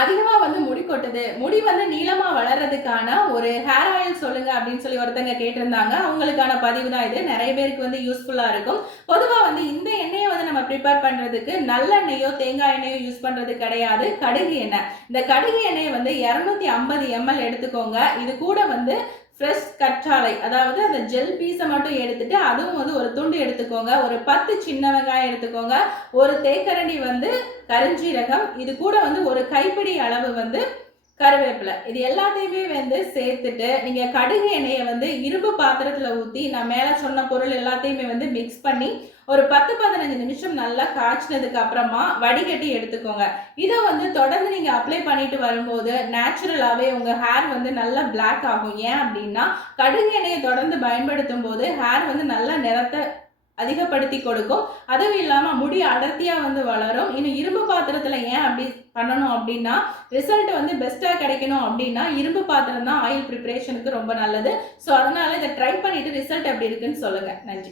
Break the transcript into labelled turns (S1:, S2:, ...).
S1: அதிகமாக வந்து முடி கொட்டுது. முடி வந்து நீளமாக வளர்றதுக்கான ஒரு ஹேர் ஆயில் சொல்லுங்க அப்படின்னு சொல்லி ஒருத்தங்க கேட்டிருந்தாங்க. அவங்களுக்கான பதிவு தான் இது. நிறைய பேருக்கு வந்து யூஸ்ஃபுல்லாக இருக்கும். பொதுவாக வந்து இந்த எண்ணெயை வந்து நம்ம ப்ரிப்பேர் பண்ணுறதுக்கு நல்லெண்ணெயோ தேங்காய் எண்ணெயோ யூஸ் பண்ணுறது கிடையாது. கடுகு எண்ணெய். இந்த கடுகு எண்ணெயை வந்து இரநூத்தி ஐம்பது எம்எல் எடுத்துக்கோங்க. இது கூட வந்து ஃப்ரெஷ் கற்றாழை அதாவது அந்த ஜெல் பீஸை மட்டும் எடுத்துட்டு அதுவும் வந்து ஒரு துண்டு எடுத்துக்கோங்க. ஒரு பத்து சின்ன வெங்காயம் எடுத்துக்கோங்க. ஒரு தேக்கரண்டி வந்து கரிஞ்சீரகம். இது கூட வந்து ஒரு கைப்பிடி அளவு வந்து கருவேப்பிலை. இது எல்லாத்தையுமே வந்து சேர்த்துட்டு நீங்கள் கடுகு எண்ணெயை வந்து இரும்பு பாத்திரத்தில் ஊற்றி நான் மேலே சொன்ன பொருள் எல்லாத்தையுமே வந்து மிக்ஸ் பண்ணி ஒரு பத்து பதினஞ்சு நிமிஷம் நல்லா காய்ச்சினதுக்கு அப்புறமா வடிகட்டி எடுத்துக்கோங்க. இதை வந்து தொடர்ந்து நீங்கள் அப்ளை பண்ணிட்டு வரும்போது நேச்சுரலாகவே உங்கள் ஹேர் வந்து நல்லா பிளாக் ஆகும். ஏன் அப்படின்னா கடுகு எண்ணெயை தொடர்ந்து பயன்படுத்தும் போது ஹேர் வந்து நல்ல நிறத்தை அதிகப்படுத்தி கொடுக்கும். அதுவும் இல்லாமல் முடி அடர்த்தியாக வந்து வளரும். இன்னும் இரும்பு பாத்திரத்தில் ஏன் அப்படி பண்ணணும் அப்படின்னா ரிசல்ட் வந்து பெஸ்ட்டாக கிடைக்கணும் அப்படின்னா இரும்பு பாத்திரம் தான் ஆயில் ப்ரிப்பரேஷனுக்கு ரொம்ப நல்லது. ஸோ அதனால இதை ட்ரை பண்ணிட்டு ரிசல்ட் எப்படி இருக்குன்னு சொல்லுங்கள் நன்றி.